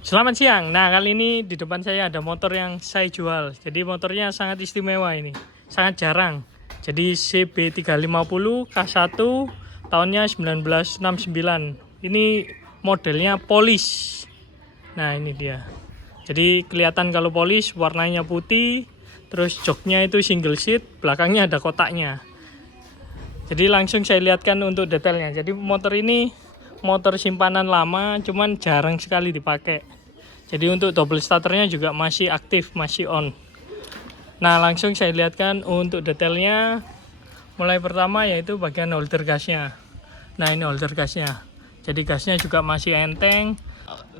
Selamat siang. Nah, kali ini di depan saya ada motor yang saya jual. Jadi motornya sangat istimewa ini. Sangat jarang. Jadi CB350 K1 tahunnya 1969. Ini modelnya polish. Nah, ini dia. Jadi kelihatan kalau polish warnanya putih, terus joknya itu single seat, belakangnya ada kotaknya. Jadi langsung saya lihatkan untuk detailnya. Jadi motor ini motor simpanan lama, cuman jarang sekali dipakai. Jadi untuk double starternya juga masih aktif, masih on. Nah, langsung saya lihatkan untuk detailnya. Mulai pertama yaitu bagian holder gasnya. Nah, ini holder gasnya. Jadi gasnya juga masih enteng.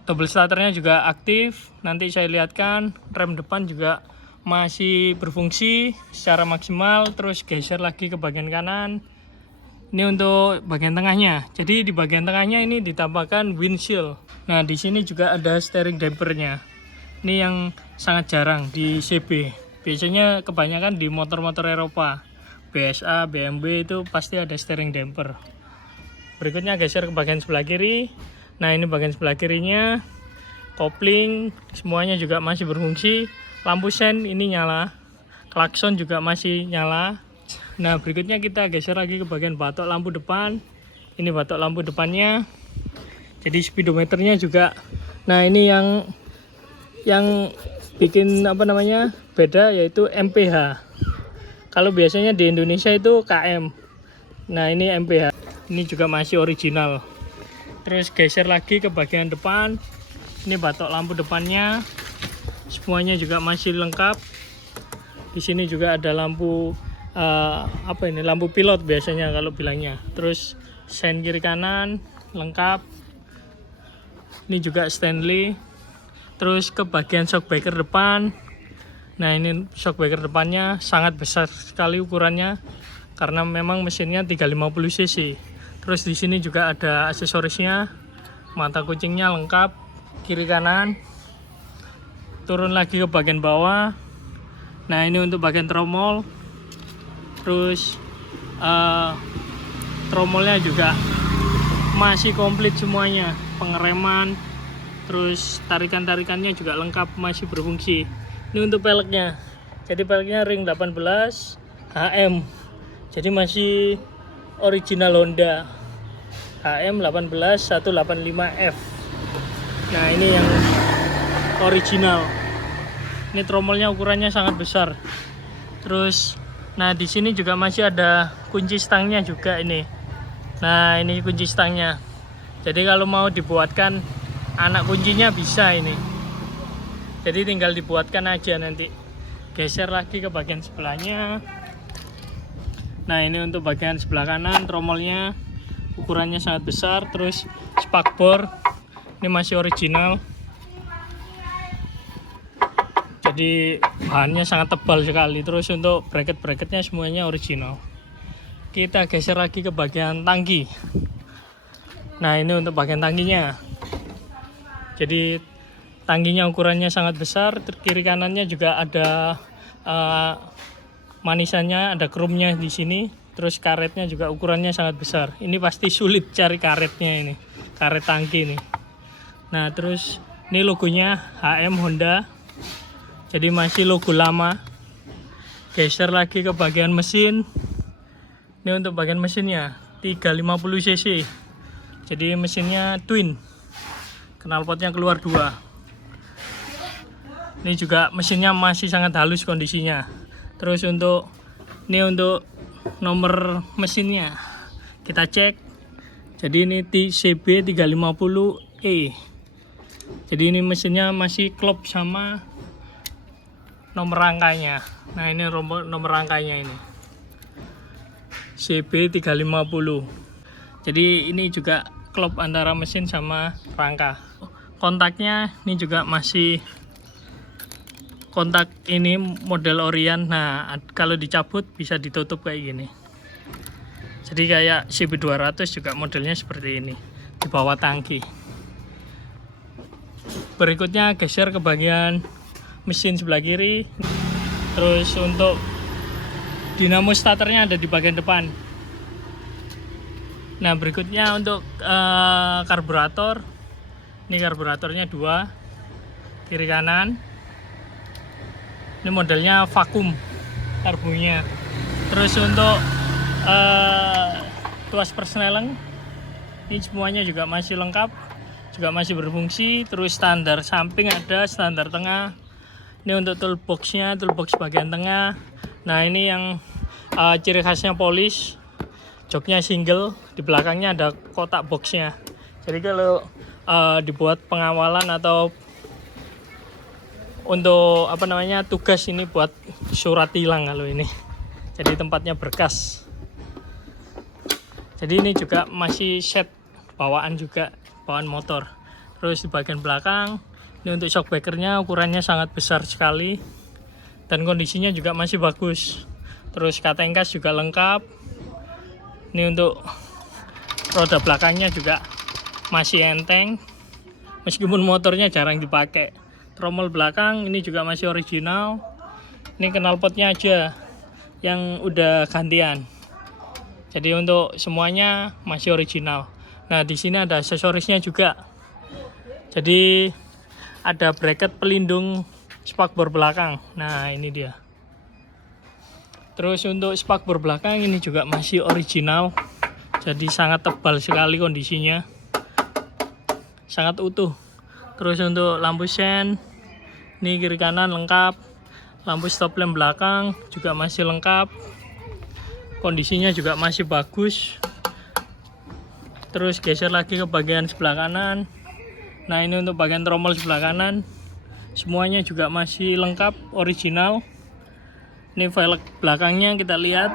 Double starternya juga aktif. Nanti saya lihatkan rem depan juga masih berfungsi secara maksimal. Terus geser lagi ke bagian kanan. Ini untuk bagian tengahnya. Jadi di bagian tengahnya ini ditambahkan windshield. Nah, di sini juga ada steering dampernya. Ini yang sangat jarang di CB. Biasanya kebanyakan di motor-motor Eropa, BSA, BMW itu pasti ada steering damper. Berikutnya geser ke bagian sebelah kiri. Nah, ini bagian sebelah kirinya. Kopling semuanya juga masih berfungsi. Lampu sen ini nyala. Klakson juga masih nyala. Nah, berikutnya kita geser lagi ke bagian batok lampu depan. Ini batok lampu depannya. Jadi speedometernya juga. Nah, ini yang bikin beda yaitu MPH. Kalau biasanya di Indonesia itu KM. Nah, ini MPH. Ini juga masih original. Terus geser lagi ke bagian depan. Ini batok lampu depannya. Semuanya juga masih lengkap. Di sini juga ada lampu lampu pilot biasanya kalau bilangnya. Terus sen kiri kanan lengkap. Ini juga Stanley. Terus ke bagian shockbreaker depan. Nah, ini shockbreaker depannya sangat besar sekali ukurannya karena memang mesinnya 350 cc. Terus di sini juga ada aksesorisnya. Mata kucingnya lengkap kiri kanan. Turun lagi ke bagian bawah. Nah, ini untuk bagian tromol. Terus tromolnya juga masih komplit semuanya, pengereman, terus tarikan-tarikannya juga lengkap, masih berfungsi. Ini untuk peleknya. Jadi peleknya ring 18 HM. Jadi masih original Honda. HM 18185F. Nah, ini yang original. Ini tromolnya ukurannya sangat besar. Terus nah, di sini juga masih ada kunci stangnya juga ini. Nah, ini kunci stangnya. Jadi kalau mau dibuatkan anak kuncinya bisa ini. Jadi tinggal dibuatkan aja nanti. Geser lagi ke bagian sebelahnya. Nah, ini untuk bagian sebelah kanan tromolnya ukurannya sangat besar. Terus spakbor ini masih original. Jadi bahannya sangat tebal sekali. Terus untuk bracket-bracketnya semuanya original. Kita geser lagi ke bagian tangki. Nah, ini untuk bagian tangkinya. Jadi tangkinya ukurannya sangat besar. Kiri kanannya juga ada manisannya, ada chrome-nya di sini. Terus karetnya juga ukurannya sangat besar. Ini pasti sulit cari karetnya ini. Karet tangki ini. Nah, terus ini logonya HM Honda. Jadi masih logo lama. Geser lagi ke bagian mesin. Ini untuk bagian mesinnya 350 cc. Jadi mesinnya twin. Knalpotnya keluar 2. Ini juga mesinnya masih sangat halus kondisinya. Terus untuk nomor mesinnya kita cek. Jadi ini CB350E. Jadi ini mesinnya masih klop sama nomor rangkanya. Nah, ini nomor rangkanya ini CB350. Jadi ini juga klop antara mesin sama rangka. Kontaknya ini juga masih kontak ini model Orion. Nah, kalau dicabut bisa ditutup kayak gini. Jadi kayak CB200 juga modelnya seperti ini di bawah tangki. Berikutnya geser ke bagian mesin sebelah kiri. Terus untuk dinamo starternya ada di bagian depan. Nah, berikutnya untuk karburator. Ini karburatornya 2. kiri kanan. Ini modelnya vakum karbunya. Terus untuk tuas persneling ini semuanya juga masih lengkap, juga masih berfungsi. Terus standar samping ada, standar tengah. Ini untuk toolboxnya, toolbox bagian tengah. Nah ini yang ciri khasnya polish, joknya single, di belakangnya ada kotak boxnya. Jadi kalau dibuat pengawalan atau untuk tugas ini buat surat tilang kalau ini. Jadi tempatnya berkas. Jadi ini juga masih set bawaan juga, bawaan motor. Terus di bagian belakang ini untuk shockbreakernya ukurannya sangat besar sekali dan kondisinya juga masih bagus. Terus katengkas juga lengkap. Ini untuk roda belakangnya juga masih enteng meskipun motornya jarang dipakai. Tromol belakang ini juga masih original. Ini knalpotnya aja yang udah gantian. Jadi untuk semuanya masih original. Nah, di sini ada aksesorisnya juga. Jadi ada bracket pelindung spakbor belakang. Nah, ini dia. Terus untuk spakbor belakang ini juga masih original. Jadi sangat tebal sekali kondisinya. Sangat utuh. Terus untuk lampu sen ini kiri kanan lengkap. Lampu stop lamp belakang juga masih lengkap. Kondisinya juga masih bagus. Terus geser lagi ke bagian sebelah kanan. Nah, ini untuk bagian tromol sebelah kanan. Semuanya juga masih lengkap, original. Ini velg belakangnya kita lihat.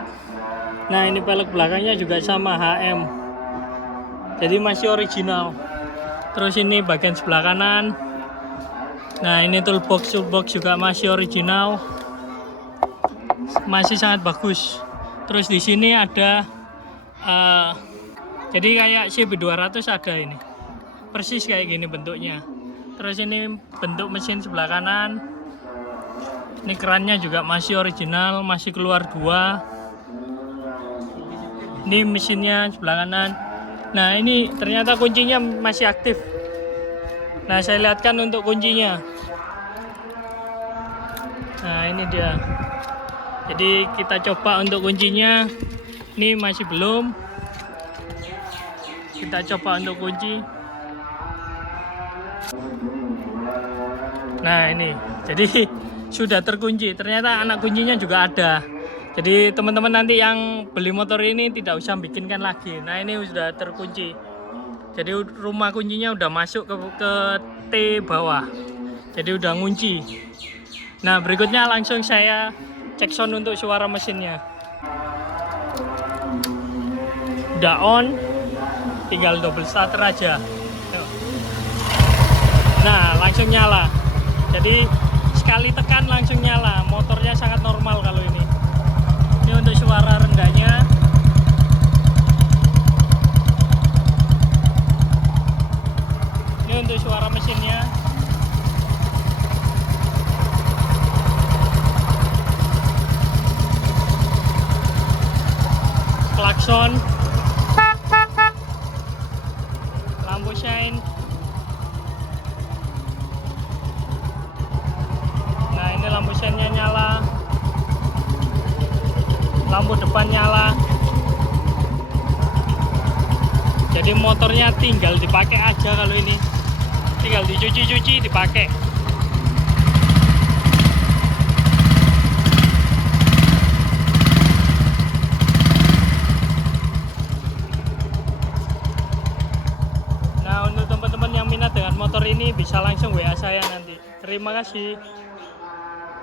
Nah, ini velg belakangnya juga sama HM. Jadi masih original. Terus ini bagian sebelah kanan. Nah, ini toolbox juga masih original. Masih sangat bagus. Terus di sini ada jadi kayak CB200 ada ini. Persis kayak gini bentuknya. Terus ini bentuk mesin sebelah kanan. Ini kerannya juga masih original, masih keluar dua. Ini mesinnya sebelah kanan. Nah, ini ternyata kuncinya masih aktif. Nah, saya lihatkan untuk kuncinya. Nah, ini dia. Jadi kita coba untuk kuncinya. Ini masih belum. Kita coba untuk kunci. Nah, ini. Jadi sudah terkunci. Ternyata anak kuncinya juga ada. Jadi teman-teman nanti yang beli motor ini tidak usah bikinkan lagi. Nah, ini sudah terkunci. Jadi rumah kuncinya udah masuk ke T bawah. Jadi udah ngunci. Nah, berikutnya langsung saya cek sound untuk suara mesinnya. Udah on, tinggal double starter aja. Nah, langsung nyala. Jadi sekali tekan langsung nyala. Motornya sangat normal kalau ini. Ini untuk suara rendahnya. Ini untuk suara mesinnya. Klakson, lampu shine. Nah, ini lampu shine-nya nyala, lampu depan nyala. Jadi motornya tinggal dipakai aja kalau ini, tinggal dicuci-cuci dipakai. Nah, untuk teman-teman yang minat dengan motor ini bisa langsung WA saya nanti. Terima kasih.